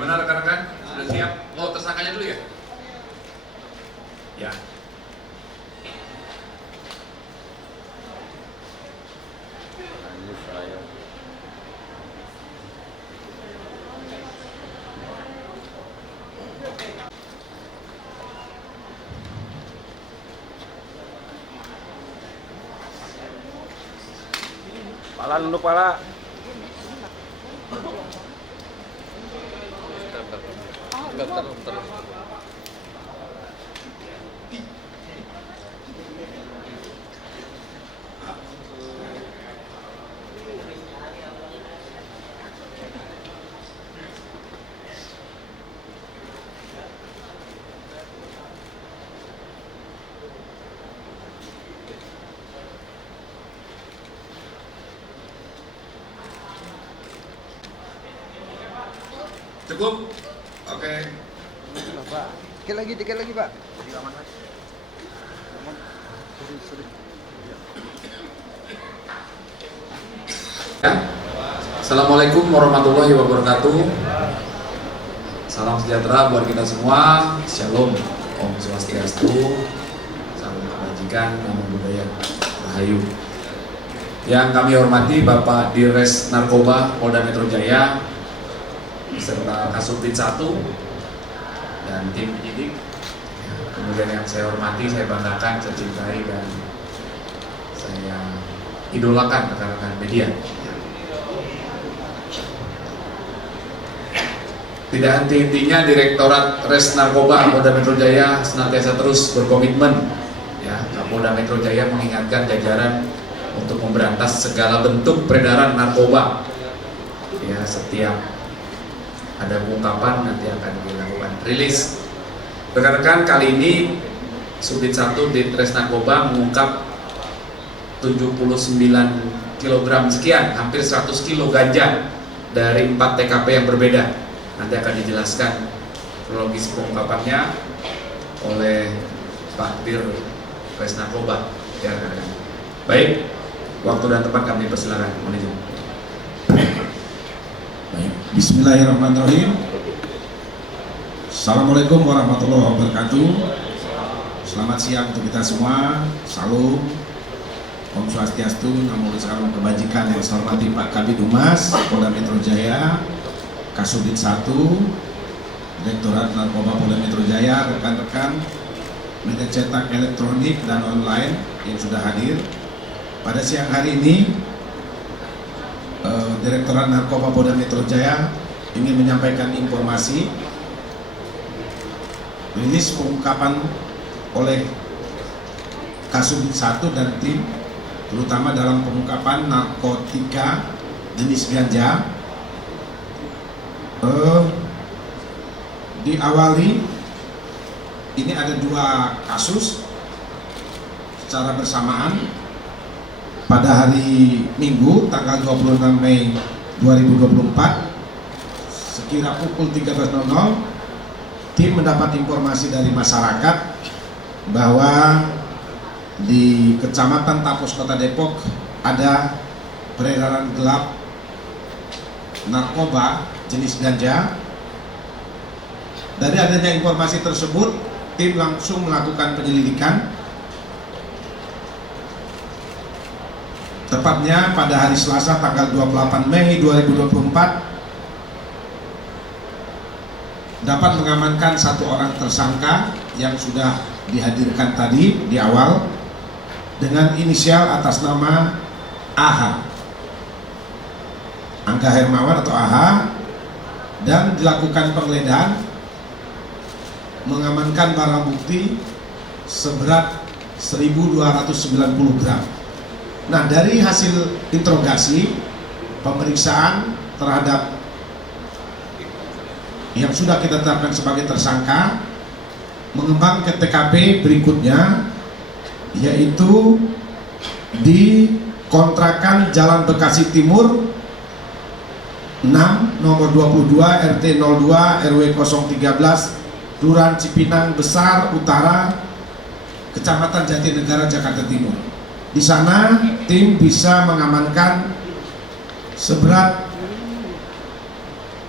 Gimana rekan-rekan? Sudah siap? Oh, tersangkanya dulu ya? Ya. Pala dulu pala. Bentar. Cukup? Oke. Pak. Dikit lagi, Pak. Ya. Assalamualaikum warahmatullahi wabarakatuh. Salam sejahtera buat kita semua. Shalom, Om Swastiastu. Salam kebajikan, namo buddhaya, rahayu. Yang kami hormati Bapak Dirres Narkoba Polda Metro Jaya beserta Kasubdit 1 dan tim penyidik. Kemudian yang saya hormati, saya banggakan, saya cintai dan saya idolakan rekan-rekan media. Tidak henti-hentinya Direktorat Res Narkoba Polda Metro Jaya senantiasa terus berkomitmen. Ya, Kapolda Metro Jaya mengingatkan jajaran untuk memberantas segala bentuk peredaran narkoba. Ya, setiap ada pengungkapan nanti akan dilakukan rilis. Rekan-rekan, kali ini Subdit 1 Ditres Narkoba mengungkap 79 kg sekian, hampir 100 kg ganja dari 4 TKP yang berbeda. Nanti akan dijelaskan kronologis pengungkapannya oleh Pak Dirres Narkoba. Ya, rekan-rekan. Baik, waktu dan tempat kami persilakan. Mohon izin. Baik, bismillahirrahmanirrahim. Assalamualaikum warahmatullahi wabarakatuh. Selamat siang untuk kita semua. Salam, Om Swastiastu, namo salam kebajikan. Yang saya hormati Pak Kabid Humas Polda Metro Jaya, Kasubdit 1, Direktorat Narkoba Polda Metro Jaya, rekan-rekan media cetak elektronik dan online yang sudah hadir. Pada siang hari ini Direktorat Narkoba Polda Metro Jaya ingin menyampaikan informasi rilis pengungkapan oleh Kasubdit 1 dan tim, terutama dalam pengungkapan narkotika jenis ganja. Diawali ini ada 2 kasus secara bersamaan. Pada hari Minggu tanggal 26 Mei 2024 sekira pukul 13.00 tim mendapat informasi dari masyarakat bahwa di Kecamatan Tapos Kota Depok ada peredaran gelap narkoba jenis ganja. Dari adanya informasi tersebut, tim langsung melakukan penyelidikan. Tepatnya pada hari Selasa tanggal 28 Mei 2024 dapat mengamankan 1 orang tersangka yang sudah dihadirkan tadi di awal dengan inisial atas nama AH, Angga Hermawan atau AH, dan dilakukan penggeledahan mengamankan barang bukti seberat 1.290 gram. Nah, dari hasil interogasi pemeriksaan terhadap yang sudah kita tetapkan sebagai tersangka, mengembang ke TKP berikutnya, yaitu di kontrakan Jalan Bekasi Timur 6 nomor 22 RT 02 RW 013 Kelurahan Cipinang Besar Utara, Kecamatan Jatinegara, Jakarta Timur. Di sana tim bisa mengamankan seberat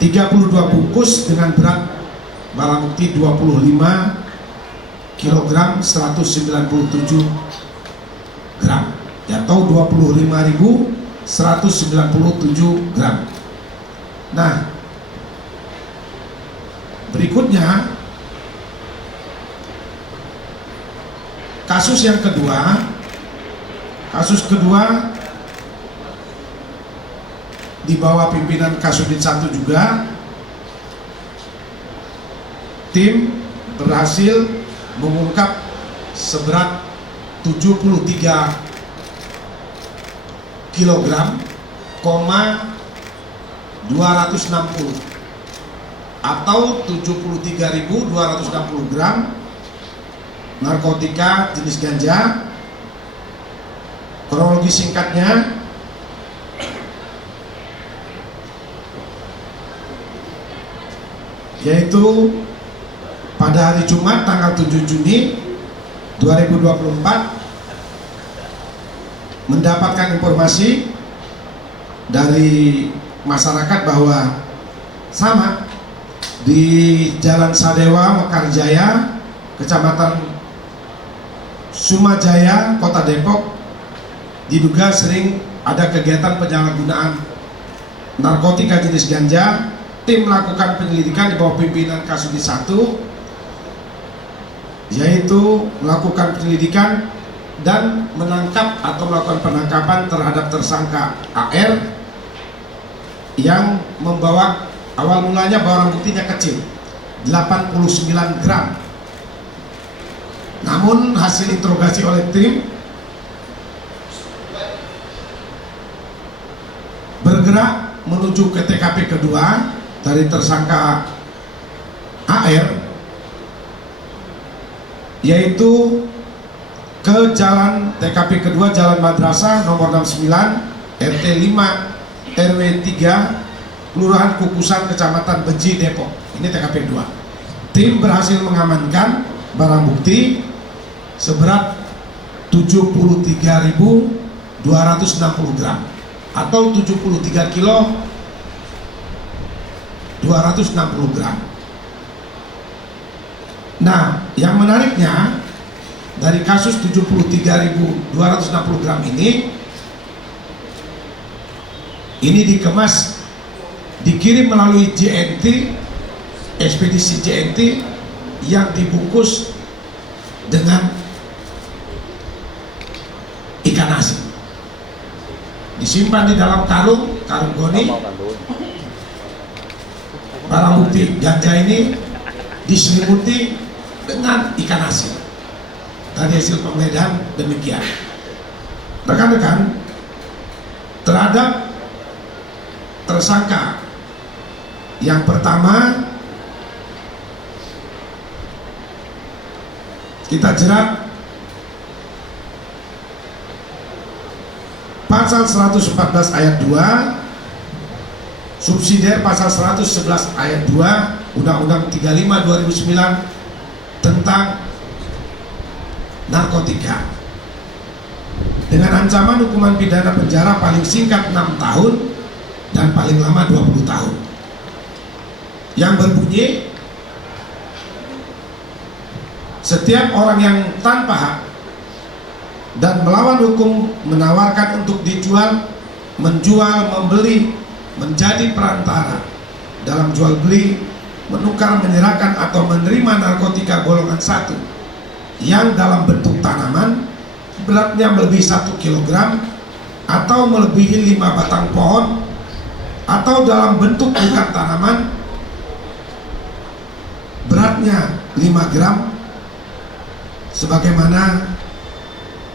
32 bungkus dengan berat barang bukti 25 kg 197 gram atau 25.197 gram. Nah, berikutnya kasus yang kedua. Kasus kedua di bawah pimpinan Kasubdit 1 juga, tim berhasil mengungkap seberat 73 kg, 260 atau 73.260 gram narkotika jenis ganja. Kronologi singkatnya, yaitu pada hari Jumat tanggal 7 Juni 2024 mendapatkan informasi dari masyarakat bahwa sama di Jalan Sadewa, Mekarjaya, Kecamatan Sumajaya, Kota Depok, diduga sering ada kegiatan penyalahgunaan narkotika jenis ganja. Tim melakukan penyelidikan di bawah pimpinan Kasubdit 1, yaitu melakukan penyelidikan dan menangkap atau melakukan penangkapan terhadap tersangka AR yang membawa, awal mulanya barang buktinya kecil 89 gram. Namun hasil interogasi oleh tim bergerak menuju ke TKP kedua dari tersangka AR, yaitu ke jalan TKP kedua Jalan Madrasah nomor 69 RT 5 RW 3 Kelurahan Kukusan, Kecamatan Beji, Depok. Ini TKP 2. Tim berhasil mengamankan barang bukti seberat 73.260 gram atau 73 kilo 260 gram. Nah, yang menariknya dari kasus 73.260 gram ini dikemas, dikirim melalui JNT, ekspedisi JNT, yang dibungkus dengan ikan asin, disimpan di dalam karung goni. Barang bukti ganja ini diselimuti dengan ikan asin. Tadi hasil penggeledahan demikian. Rekan-rekan, terhadap tersangka yang pertama kita jerat pasal 114 ayat 2, subsidiar pasal 111 ayat 2 Undang-Undang 35 2009 tentang narkotika, dengan ancaman hukuman pidana penjara paling singkat 6 tahun dan paling lama 20 tahun, yang berbunyi setiap orang yang tanpa hak dan melawan hukum menawarkan untuk dijual, menjual, membeli, menjadi perantara dalam jual beli, menukar, menyerahkan atau menerima narkotika golongan 1 yang dalam bentuk tanaman beratnya melebihi 1 kg atau melebihi 5 batang pohon, atau dalam bentuk bukan tanaman beratnya 5 gram, sebagaimana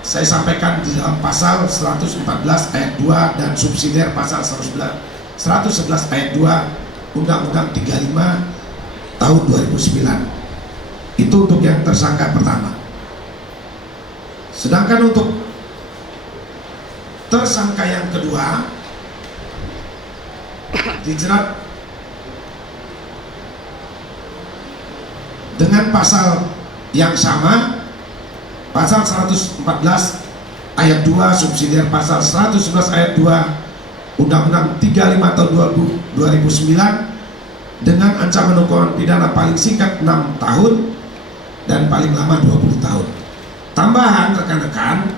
saya sampaikan di dalam pasal 114 ayat 2 dan subsidiar pasal 111 ayat 2 Undang-Undang 35 tahun 2009. Itu untuk yang tersangka pertama. Sedangkan untuk tersangka yang kedua dijerat dengan pasal yang sama, pasal 114 ayat 2 subsidiar pasal 111 ayat 2 Undang-Undang 35 tahun 2009 dengan ancaman hukuman pidana paling singkat 6 tahun dan paling lama 20 tahun. Tambahan rekan-rekan,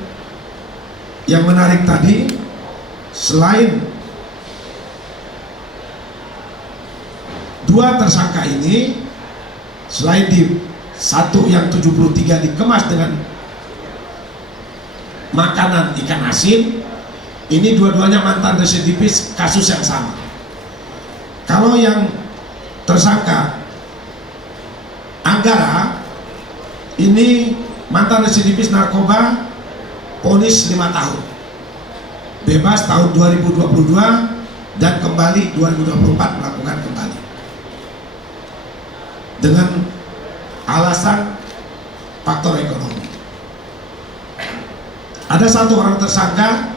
yang menarik tadi, selain dua tersangka ini, selain di satu yang 73 dikemas dengan makanan ikan asin, ini dua-duanya mantan residivis kasus yang sama. Kalau yang tersangka Anggara ini mantan residivis narkoba, vonis 5 tahun, bebas tahun 2022 dan kembali 2024 melakukan kembali dengan alasan faktor ekonomi. Ada satu orang tersangka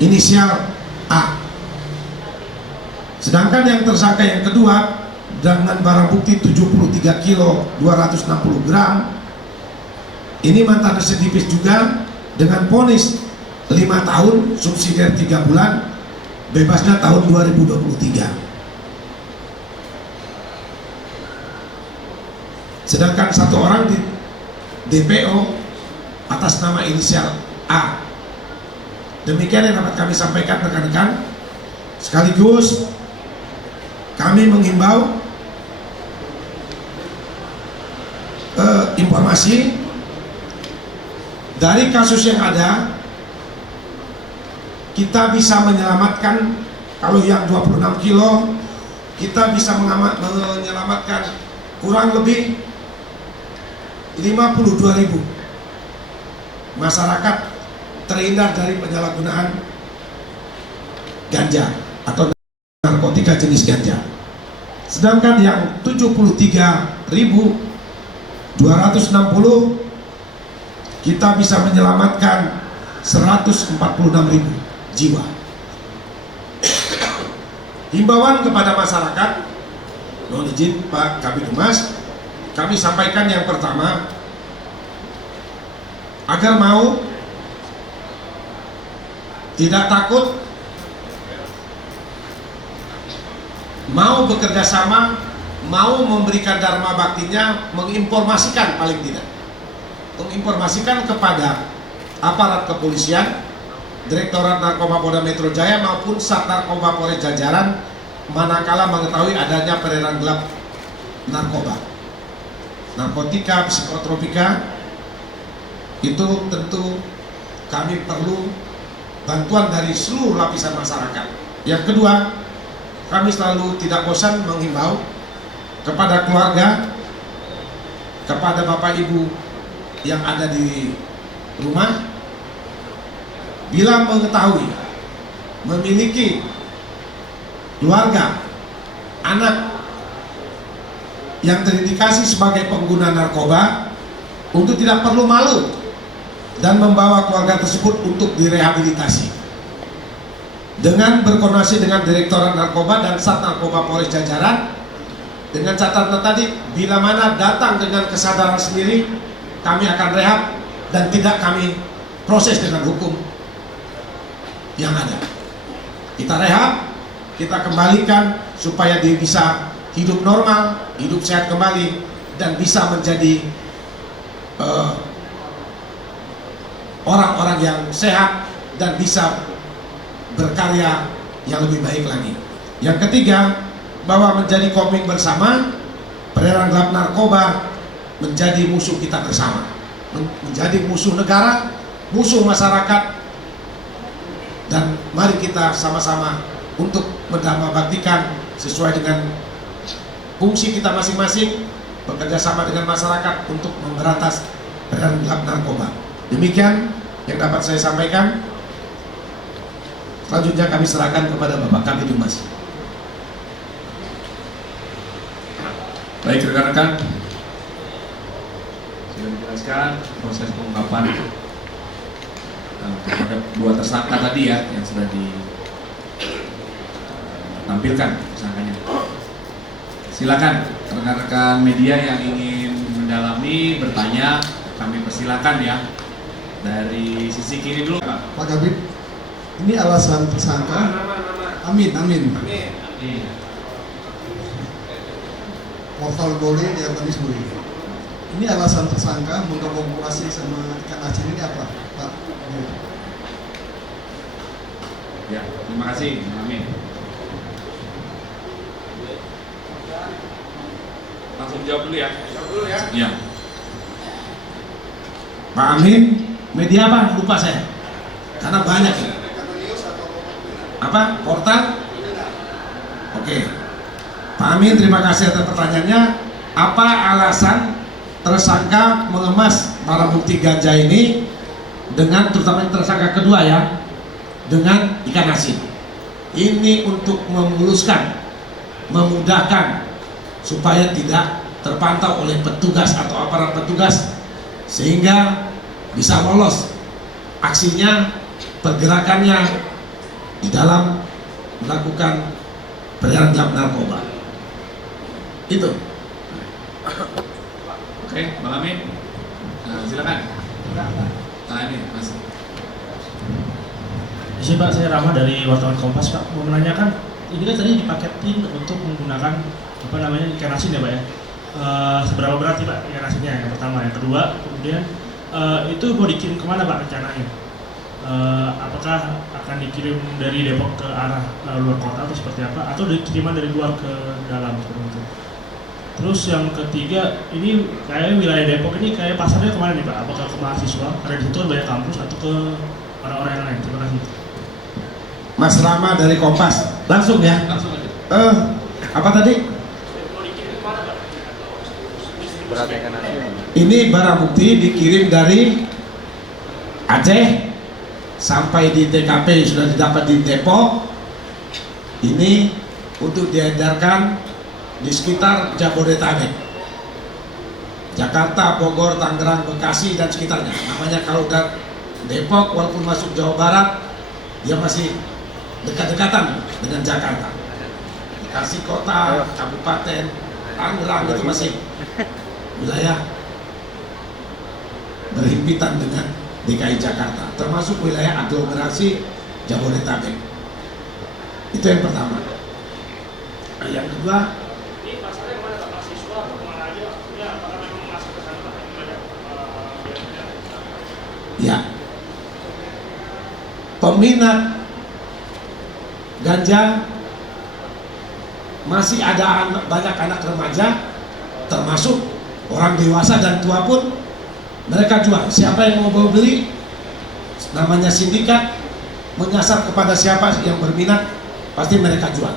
inisial A, sedangkan yang tersangka yang kedua dengan barang bukti 73 kilo 260 gram ini mantan residivis juga dengan vonis 5 tahun, subsidiar 3 bulan, bebasnya tahun 2023. Sedangkan satu orang di DPO atas nama inisial A. Demikian yang dapat kami sampaikan rekan-rekan. Sekaligus kami menghimbau informasi dari kasus yang ada, kita bisa menyelamatkan, kalau yang 26 kilo kita bisa menyelamatkan kurang lebih 52.000 masyarakat terhindar dari penyalahgunaan ganja atau narkotika jenis ganja. Sedangkan yang 73.260 kita bisa menyelamatkan 146.000 jiwa. Himbauan kepada masyarakat, mohon izin Pak Kabid Humas, kami sampaikan yang pertama, agar mau tidak takut, mau bekerja sama, mau memberikan dharma baktinya, menginformasikan, paling tidak menginformasikan kepada aparat kepolisian, Direktorat Narkoba Polda Metro Jaya maupun Sat Narkoba Polres jajaran manakala mengetahui adanya peredaran gelap narkoba, narkotika, psikotropika. Itu tentu kami perlu bantuan dari seluruh lapisan masyarakat. Yang kedua, kami selalu tidak bosan menghimbau kepada keluarga, kepada Bapak Ibu yang ada di rumah, bila mengetahui memiliki keluarga, anak yang terindikasi sebagai pengguna narkoba, untuk tidak perlu malu dan membawa keluarga tersebut untuk direhabilitasi dengan berkoordinasi dengan Direktorat Narkoba dan Sat Narkoba Polres jajaran, dengan catatan tadi, bila mana datang dengan kesadaran sendiri, kami akan rehab dan tidak kami proses dengan hukum yang ada. Kita rehab, kita kembalikan supaya dia bisa hidup normal, hidup sehat kembali, dan bisa menjadi orang-orang yang sehat dan bisa berkarya yang lebih baik lagi. Yang ketiga, bahwa menjadi komit bersama, peredaran gelap narkoba menjadi musuh kita bersama, menjadi musuh negara, musuh masyarakat, dan mari kita sama-sama untuk mendharma baktikan sesuai dengan fungsi kita masing-masing, bekerja sama dengan masyarakat untuk memberantas peredaran gelap narkoba. Demikian yang dapat saya sampaikan. Selanjutnya kami serahkan kepada Bapak Kabid Humas. Baik rekan-rekan, sudah dijelaskan proses pengungkapan terhadap dua tersangka tadi ya, yang sudah ditampilkan tersangkanya. Silakan rekan-rekan media yang ingin mendalami, bertanya, kami persilakan ya. Dari sisi kiri dulu, Pak. Pak Kabid, ini alasan tersangka. Amin. portal boleh di Artemis boleh. Ini alasan tersangka mengkolaborasi sama ikan asin ini apa, Pak? Ya, terima kasih, Amin. Langsung jawab dulu ya. Ya. Pak Amin, media apa? Lupa saya. Karena banyak ya. Apa? Portal? Oke. Pak Amin, terima kasih atas pertanyaannya. Apa alasan tersangka mengemas barang bukti ganja ini dengan, terutama yang tersangka kedua ya, dengan ikan asin? Ini untuk memuluskan, memudahkan supaya tidak terpantau oleh petugas atau aparat petugas, sehingga bisa lolos aksinya, pergerakannya di dalam melakukan peredaran gelap narkoba. Itu. Oke, Bang Amin. Nah, silakan. Nah, ini Mas. Iya Pak, saya Rama dari wartawan Kompas Pak, mau menanyakan ini kan tadi dipaketin untuk menggunakan apa namanya ikan asin ya Pak ya. Seberapa berat sih Pak ikan asinnya yang pertama, yang kedua kemudian itu mau dikirim kemana Pak rencananya? Apakah akan dikirim dari Depok ke arah luar kota atau seperti apa, atau dikiriman dari luar ke dalam seperti itu? Terus yang ketiga, ini kayak wilayah Depok ini kayak pasarnya kemana nih Pak? Apakah ke mahasiswa, ada di situ banyak kampus, atau ke orang-orang yang lain? Terima kasih. Mas Rama dari Kompas, langsung ya. Langsung aja. Apa tadi? Berat ikan asin. Ini barang bukti dikirim dari Aceh sampai di TKP sudah didapat di Depok. Ini untuk diedarkan di sekitar Jabodetabek, Jakarta, Bogor, Tangerang, Bekasi dan sekitarnya. Namanya kalau udah Depok walaupun masuk Jawa Barat, dia masih dekat-dekatan dengan Jakarta. Bekasi kota, kabupaten, Tangerang itu masih wilayah berhimpitan dengan DKI Jakarta, termasuk wilayah aglomerasi Jabodetabek. Itu yang pertama. Yang kedua, Ini pasarnya kemana Pak? Mahasiswa atau kemana aja? Ya, apakah memang masuk ke sana Pak? ya, peminat ganja masih ada banyak anak remaja, termasuk orang dewasa dan tua pun mereka jual. Siapa yang mau beli, namanya sindikat, menyasar kepada siapa yang berminat, pasti mereka jual.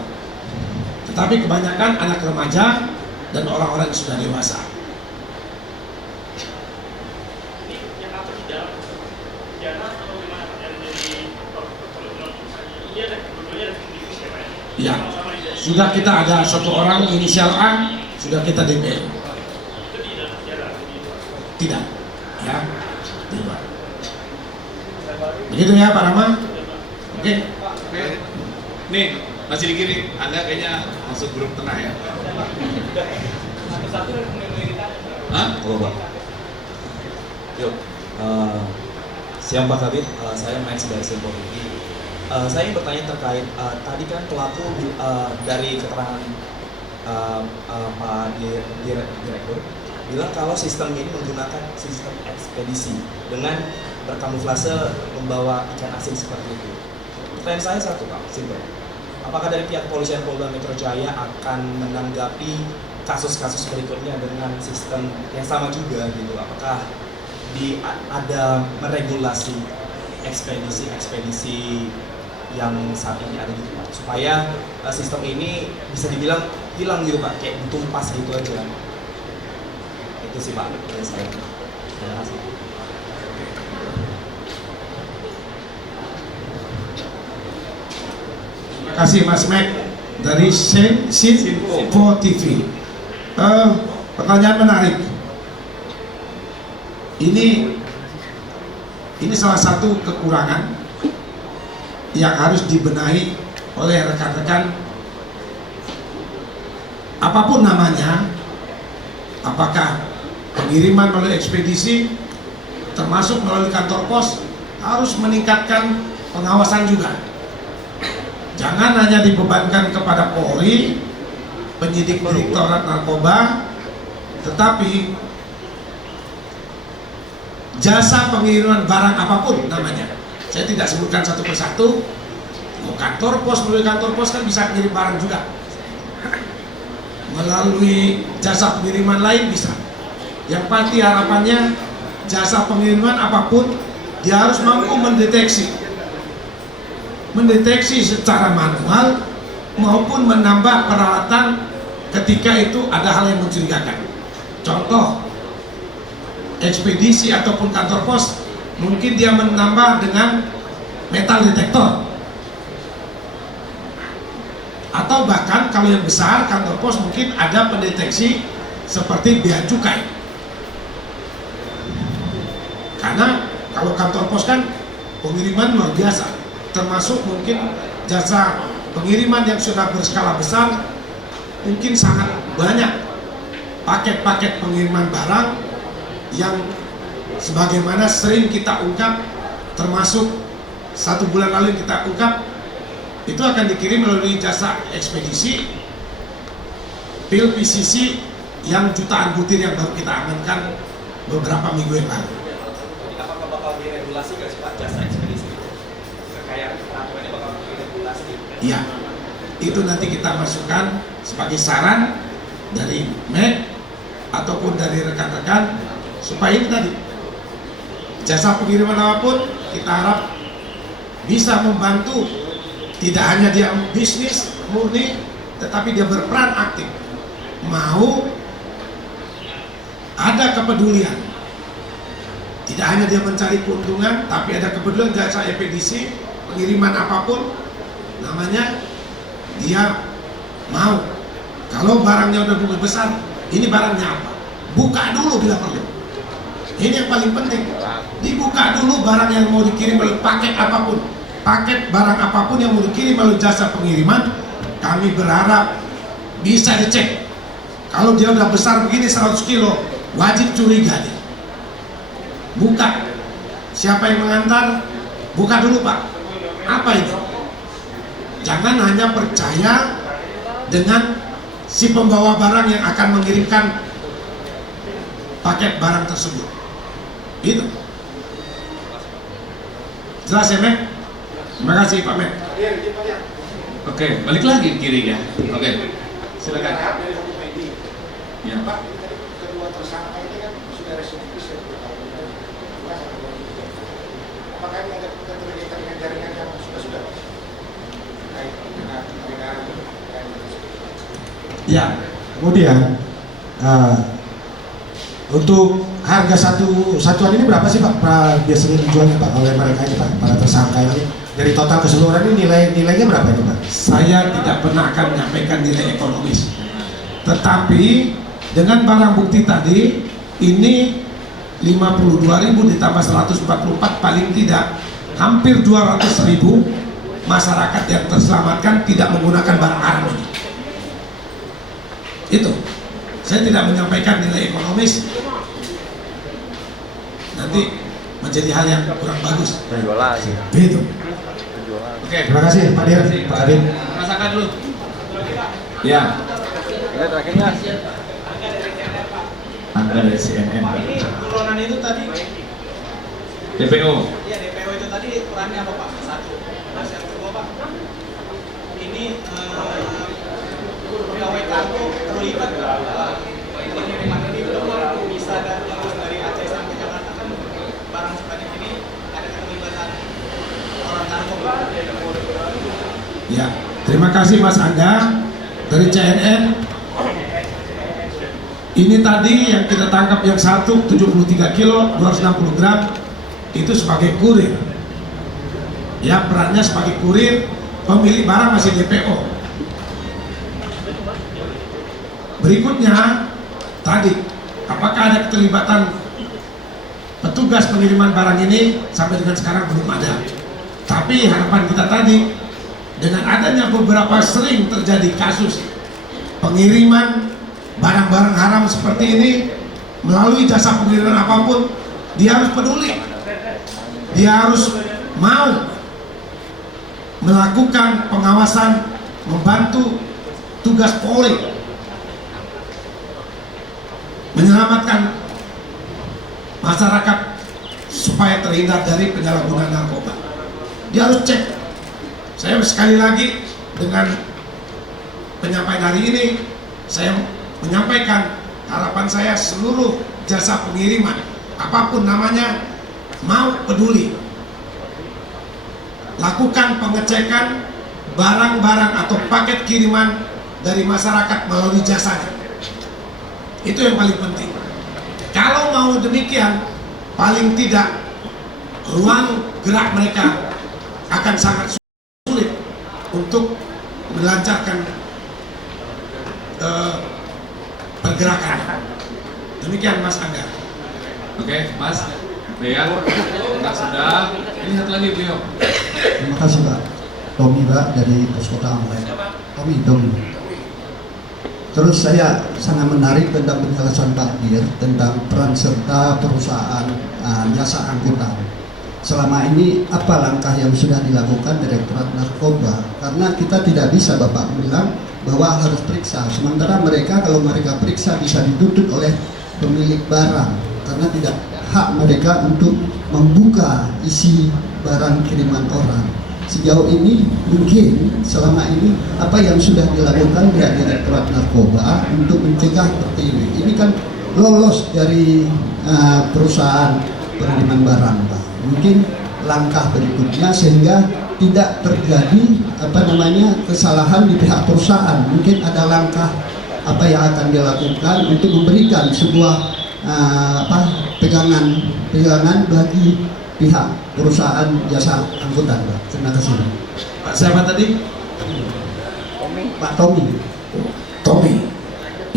Tetapi kebanyakan anak remaja dan orang-orang yang sudah dewasa. Ini yang apa di dalam? Jana atau gimana Pak? Dari iya deh, dua-duanya ada divisi ya Pak ya? Ya, Sama-sama di dalam. sudah kita ada satu orang inisial A, sudah kita DP. Itu di dalam sejarah. Tidak, ya, tidak. Begitu ya Pak Rama? Oke. Oke. Nih, masih di kiri. Anda kayaknya masuk grup tengah ya. Hah? Halo Pak. Yuk. Siang Pak Kabit, saya Max dari Simpo TV. Saya ingin bertanya terkait tadi kan pelaku dari keterangan Pak Direktur bilang kalau sistem ini menggunakan sistem ekspedisi dengan berkamuflase membawa ikan asin seperti itu. Pertanyaan saya satu Pak, simpel. Apakah dari pihak kepolisian Polda Metro Jaya akan menanggapi kasus-kasus berikutnya dengan sistem yang sama juga gitu? Apakah ada meregulasi ekspedisi yang saat ini ada gitu Pak, supaya sistem ini bisa dibilang hilang gitu Pak, kayak ditumpas gitu aja. Itu sih Pak dari saya. Terima kasih. Terima kasih Mas Mac dari Sinpo TV. Pertanyaan menarik. Ini salah satu kekurangan yang harus dibenahi oleh rekan-rekan apapun namanya, apakah pengiriman melalui ekspedisi termasuk melalui kantor pos, harus meningkatkan pengawasan juga. Jangan hanya dibebankan kepada Polri, penyidik Direktorat Narkoba, tetapi jasa pengiriman barang apapun namanya, saya tidak sebutkan satu persatu. Mau kantor pos, melalui kantor pos kan bisa kirim barang juga, melalui jasa pengiriman lain bisa. Yang pasti harapannya jasa pengiriman apapun dia harus mampu mendeteksi secara manual maupun menambah peralatan ketika itu ada hal yang mencurigakan. Contoh, ekspedisi ataupun kantor pos mungkin dia menambah dengan metal detektor, atau bahkan kalau yang besar kantor pos mungkin ada pendeteksi seperti bea cukai. Karena kalau kantor pos kan pengiriman luar biasa, termasuk mungkin jasa pengiriman yang sudah berskala besar, mungkin sangat banyak paket-paket pengiriman barang yang sebagaimana sering kita ungkap, termasuk 1 bulan lalu kita ungkap, itu akan dikirim melalui jasa ekspedisi pil PCC yang jutaan butir yang baru kita amankan beberapa minggu yang lalu. Apakah bakal diregulasi nggak sih Pak jasa ekspedisi itu? Kayak peraturannya bakal diregulasi? Iya, itu nanti kita masukkan sebagai saran dari MEK ataupun dari rekan-rekan supaya ini tadi jasa pengiriman apapun kita harap bisa membantu, tidak hanya dia bisnis murni, tetapi dia berperan aktif, mau ada kepedulian, tidak hanya dia mencari keuntungan, tapi ada kepedulian jasa ekspedisi pengiriman apapun namanya, dia mau kalau barangnya udah cukup besar, ini barangnya apa, buka dulu bila perlu. Ini yang paling penting, dibuka dulu barang yang mau dikirim melalui paket apapun, paket barang apapun yang mau dikirim melalui jasa pengiriman. Kami berharap bisa dicek. Kalau dia udah besar begini 100 kilo, wajib curiga dia. Buka, siapa yang mengantar, buka dulu Pak, apa ini? Jangan hanya percaya dengan si pembawa barang yang akan mengirimkan paket barang tersebut. Itu jelas ya Mek? Terima kasih Pak Mek. Oke, balik lagi kiri ya. Oke, silakan. Ya. Pak, kedua tersangka ini kan sudah residivis ya, apakah ini ada keterkaitan dengan jaringan yang sudah terkait dengan Ya, kemudian untuk harga satuan ini berapa sih Pak biasanya dijualnya Pak oleh mereka ini Pak, para tersangka ini? Dari total keseluruhan ini nilainya berapa itu Pak? Saya tidak pernah akan menyampaikan nilai ekonomis, tetapi dengan barang bukti tadi ini 52.000 ditambah 144, paling tidak hampir 200.000 masyarakat yang terselamatkan tidak menggunakan barang haram ini. Itu saya tidak menyampaikan nilai ekonomis, nanti menjadi hal yang kurang bagus. Penjual lagi. Begitu. Oke, Terima kasih Pak Dir, Pak Adin. rasakan dulu. Ya, Ini terakhirnya. Angga dari CNN. Ini buronan itu tadi, DPO. ya DPO itu tadi perannya apa Pak? Satu. Terus yang kedua Pak, ini pegawai kargo terlibat dalam pengiriman ini, bisa dari Aceh sampai Jakarta kan barang sebanyak ini ada keterlibatan orang kargo Pak. Ya, terima kasih Mas Angga dari CNN. Ini tadi yang kita tangkap yang 73 kilo 260 gram itu sebagai kurir. Ya, perannya sebagai kurir, pemilik barang masih DPO. Berikutnya tadi, apakah ada keterlibatan petugas pengiriman barang ini? Sampai dengan sekarang belum ada. Tapi harapan kita tadi, dengan adanya beberapa sering terjadi kasus pengiriman barang-barang haram seperti ini melalui jasa pengiriman apapun, dia harus peduli, dia harus mau melakukan pengawasan, membantu tugas Polri menyelamatkan masyarakat supaya terhindar dari penyalahgunaan narkoba. Dia harus cek. Saya sekali lagi dengan penyampaian hari ini, saya menyampaikan harapan saya seluruh jasa pengiriman, apapun namanya, mau peduli. Lakukan pengecekan barang-barang atau paket kiriman dari masyarakat melalui jasanya. Itu yang paling penting. Kalau mau demikian, paling tidak ruang gerak mereka akan sangat sulit untuk melancarkan pergerakan. Demikian Mas Angga. Oke, Mas Bea, kita sudah lihat lagi beliau. Terima kasih Pak. Tommy Pak dari Posko Tamrin. Tommy. Terus saya sangat menarik tentang penjelasan Pak Dir tentang peran serta perusahaan jasa angkutan. Selama ini apa langkah yang sudah dilakukan Direktorat Narkoba? Karena kita tidak bisa Bapak bilang bahwa harus periksa. Sementara mereka kalau mereka periksa bisa dituntut oleh pemilik barang karena tidak hak mereka untuk membuka isi barang kiriman orang. Sejauh ini mungkin selama ini apa yang sudah dilakukan dari Direktorat Narkoba untuk mencegah seperti ini? Ini kan lolos dari perusahaan pengiriman barang, Pak. Mungkin langkah berikutnya sehingga tidak terjadi kesalahan di pihak perusahaan. Mungkin ada langkah apa yang akan dilakukan untuk memberikan sebuah pegangan bagi pihak perusahaan jasa angkutan, Pak. Terima kasih. Pak siapa tadi? Pak Tommy. Tommy.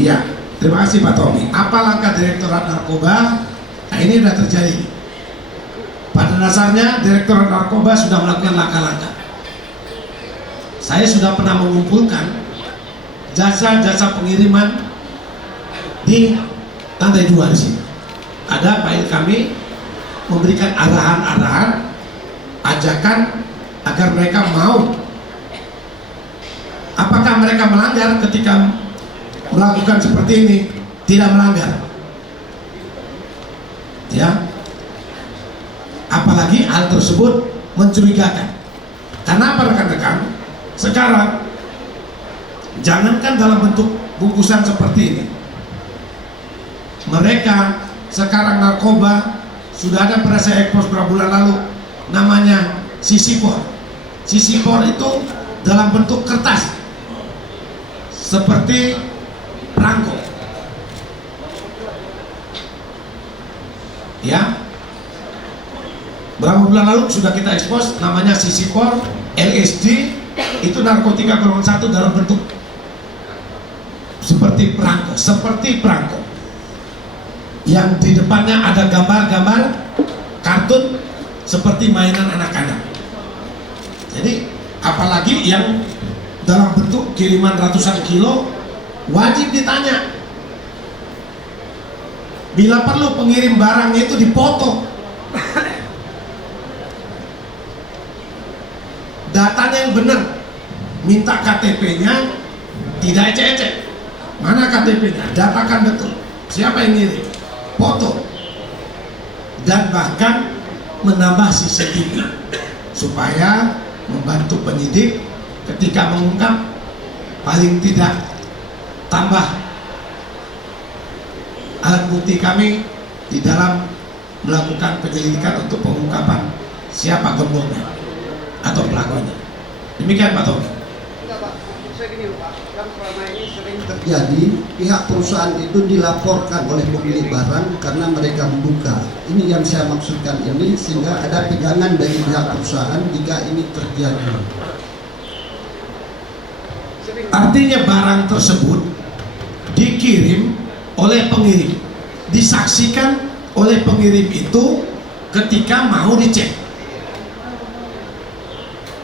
Iya, terima kasih Pak Tommy. Apa langkah Direktorat Narkoba? Nah, ini sudah terjadi. Pada dasarnya Direktorat Narkoba sudah melakukan langkah-langkah. Saya sudah pernah mengumpulkan jasa-jasa pengiriman di lantai 2 di sini. Ada file kami memberikan arahan-arahan, ajakan agar mereka mau. Apakah mereka melanggar ketika melakukan seperti ini? Tidak melanggar. Ya. Apalagi hal tersebut mencurigakan. Karena apa rekan-rekan? Sekarang jangankan dalam bentuk bungkusan seperti ini. Mereka sekarang narkoba sudah ada pada saya ekspos beberapa bulan lalu, namanya sisipor. Sisipor itu dalam bentuk kertas seperti perangko. Ya, berapa bulan lalu sudah kita ekspos namanya sisipor, LSD, itu narkotika golongan 1 dalam bentuk seperti perangko, yang di depannya ada gambar-gambar kartun seperti mainan anak-anak. Jadi apalagi yang dalam bentuk kiriman ratusan kilo, wajib ditanya. Bila perlu pengirim barangnya itu dipoto, datanya yang benar, minta KTP-nya, tidak ecek-ecek. Mana KTP-nya? Datakan betul. Siapa yang ngirim? Foto. Dan bahkan menambah CCTV supaya membantu penyidik ketika mengungkap, paling tidak tambah alat bukti kami di dalam melakukan penyelidikan untuk pengungkapan siapa gembongnya atau pelakunya. Demikian Pak Tommy. Enggak Pak, saya gini Pak, kan selama ini sering Terjadi pihak perusahaan itu dilaporkan oleh pemilik barang karena mereka membuka. Ini yang saya maksudkan ini, sehingga ada pegangan dari pihak perusahaan jika ini terjadi. Artinya barang tersebut dikirim oleh pengirim, disaksikan oleh pengirim itu ketika mau dicek.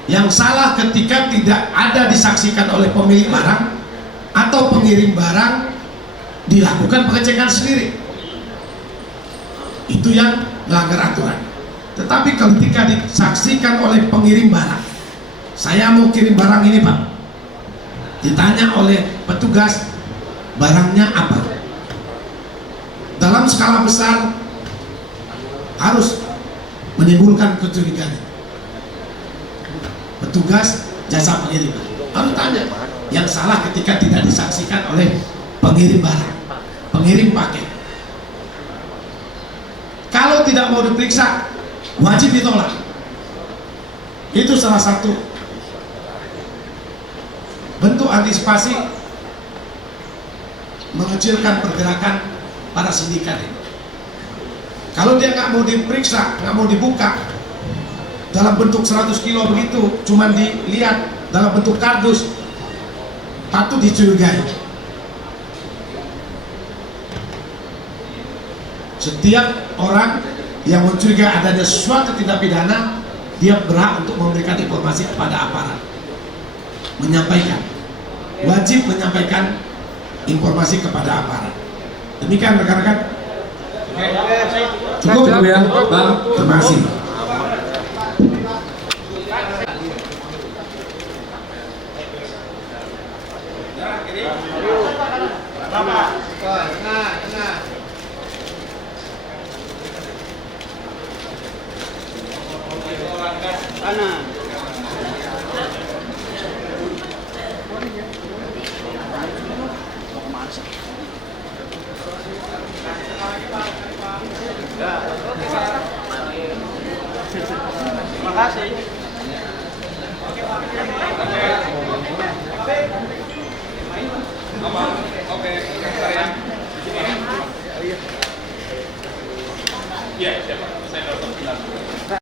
Yang salah ketika tidak ada disaksikan oleh pemilik barang atau pengirim barang, dilakukan pengecekan sendiri. Itu yang melanggar aturan. Tetapi ketika disaksikan oleh pengirim barang, saya mau kirim barang ini Pak, ditanya oleh petugas barangnya apa, dalam skala besar harus menimbulkan kecurigaan. Petugas jasa pengiriman harus tanya yang salah ketika tidak disaksikan oleh pengirim barang, pengirim paket. Kalau tidak mau diperiksa, wajib ditolak. Itu salah satu bentuk antisipasi mengecilkan pergerakan para sindikat ini. Kalau dia nggak mau diperiksa, nggak mau dibuka dalam bentuk 100 kilo begitu, cuman dilihat dalam bentuk kardus, patut dicurigai. Setiap orang yang mencurigai adanya suatu tindak pidana, dia berhak untuk memberikan informasi kepada aparat, menyampaikan, wajib menyampaikan informasi kepada aparat. Demikian rekan-rekan. Cukup ya, Bang. Terima kasih. Terima kasih. Oke, ya. Iya, siapa?